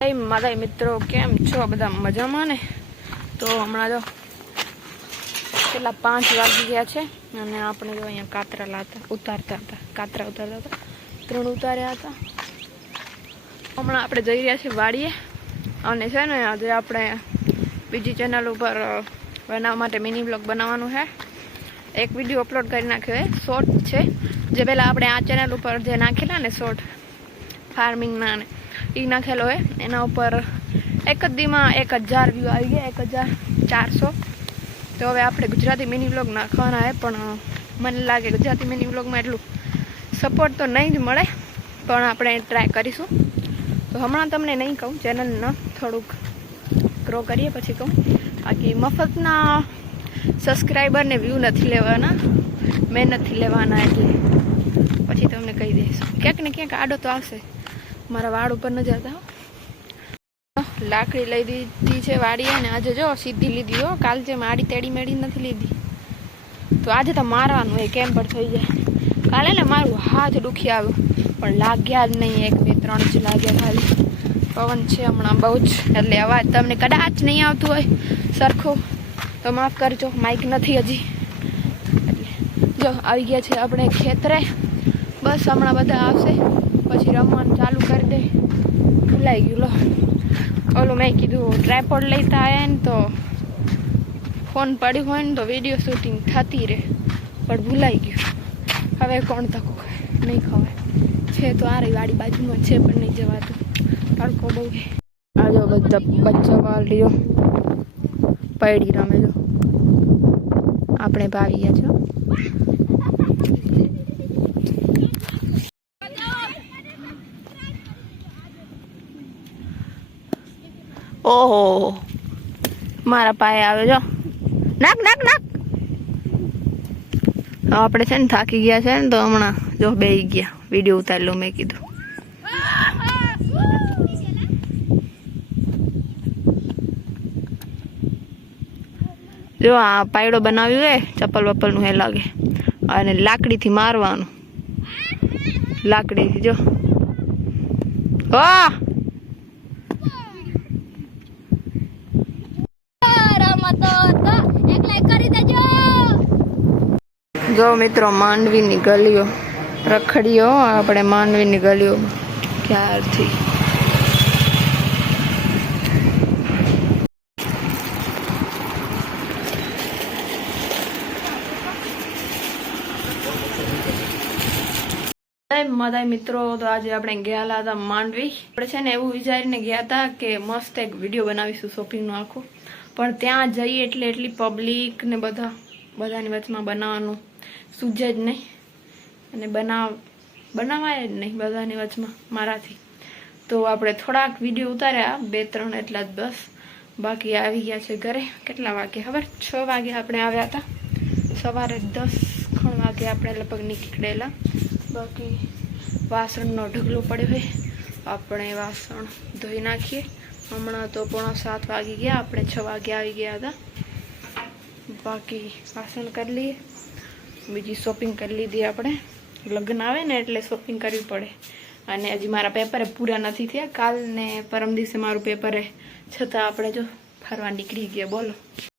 મારા મિત્રો કેમ છો? બધા મજામાં ને? તો હમણાં જો કેટલા 5 વાગી ગયા છે અને આપણે જો અહીંયા કાતરા ઉતારતા હતા 3 ઉતાર્યા હતા. હમણાં આપણે જઈ રહ્યા છીએ વાડીએ અને છે ને આજે આપણે બીજી ચેનલ ઉપર બનાવવા માટે મિની બ્લોગ બનાવવાનું છે. એક વિડીયો અપલોડ કરી નાખ્યો છે, શોર્ટ છે, જે પહેલાં આપણે આ ચેનલ ઉપર જે નાખેલા ને શોર્ટ ફાર્મિંગના ને એ નાખેલો હોય. એના ઉપર એક જ દીમાં 1000 વ્યૂ આવી ગયા, 1400. તો હવે આપણે ગુજરાતી મિની બ્લોગ નાખવાના છે, પણ મને લાગે ગુજરાતી મિની બ્લોગમાં એટલું સપોર્ટ તો નહીં જ મળે, પણ આપણે ટ્રાય કરીશું. તો હમણાં તમને નહીં કહું, ચેનલને થોડુંક ગ્રો કરીએ પછી કહું. બાકી મફતના સબસ્ક્રાઈબરને વ્યૂ નથી લેવાના, મહેનત નથી લેવાના, એટલે પછી તમને કહી દઈશું. ક્યાંક ને ક્યાંક આડો તો આવશે. મારા વાળ ઉપર ન જતા. લાકડી લઈ દીધી છે વાડીએ ને આજે જો સીધી લીધી હો. કાલ જે માડી તેડી મેળી નથી લીધી, તો આજે તો મારવાનું એ કેમ પણ થઈ જાય. કાલે ને મારું હાથ દુખી આવ્યું, પણ લાગ્યા જ નહીં. 1 2 3 જ લાગ્યા. ખાલી પવન છે હમણાં બહુ જ, એટલે અવાજ તમને કદાચ નહીં આવતું હોય સરખું તો માફ કરજો, માઇક નથી હજી. એટલે જો આવી ગયા છે આપણે ખેતરે. બસ હમણાં બધા આવશે પછી રમવાનું ચાલુ કરી દે. ભૂલાઈ ગયું લો, ઓલું મેં કીધું ટ્રાયપોડ લેતા આવ્યા ને તો ફોન પડ્યું હોય ને તો વિડીયો શૂટિંગ થતી રહે, પણ ભૂલાઈ ગયું. હવે કોણ તકો નહીં ખવાય છે. તો આ રહી વાડી બાજુમાં છે, પણ નહીં જવાતું, તડકો બહુ છે. આ જો બધા બચ્ચા વાળીઓ પૈડી રમે. જો આપણે ભાવી ગયા છો. ઓહો મારા પાયે આવે. જો નાક નાક નાક. આપણે છે ને થાકી ગયા છે ને, તો હમણાં જો બેસી ગયા. વિડીયો ઉતારી લો મેં કીધું. જો આ પાયડો બનાવ્યું હે ચપ્પલ વપ્પલનું હે લાગે, અને લાકડીથી મારવાનું. લાકડીથી જો વાહ. જો મિત્રો માંડવીની ગલીઓ રખડીઓ આપણે માંડવીની ગલીઓ ક્યારથી. મારા મિત્રો તો આજે આપણે ગયેલા હતા માંડવી. આપણે છે ને એવું વિચારીને ગયા હતા કે મસ્ત એક વિડીયો બનાવીશું શોપિંગનો આખો, પણ ત્યાં જઈએ એટલે એટલી પબ્લિક ને બધાની વચમાં બનાવવાનું સૂઝે જ નહીં, અને બનાવાય જ નહીં બધાની વચમાં મારાથી. તો આપણે થોડાક વિડીયો ઉતાર્યા 2 3 એટલા જ બસ. બાકી આવી ગયા છે ઘરે. કેટલા વાગે ખબર? 6 વાગે આપણે આવ્યા હતા. સવારે 10 વાગે આપણે લગભગ નીકળેલા. બાકી વાસણનો ઢગલો પડ્યો હોય, આપણે વાસણ ધોઈ નાખીએ. હમણાં તો 6:45 વાગી ગયા, આપણે 6 વાગે આવી ગયા હતા. બાકી વાસણ કરી લઈએ, બીજી શોપિંગ કરી લીધી. આપણે લગ્ન આવે ને એટલે શોપિંગ કરવી પડે. અને હજી મારા પેપરે પૂરા નથી થયા. કાલ ને પરમ દિવસે મારું પેપરે, છતાં આપણે જો ફરવા નીકળી ગયા. બોલો.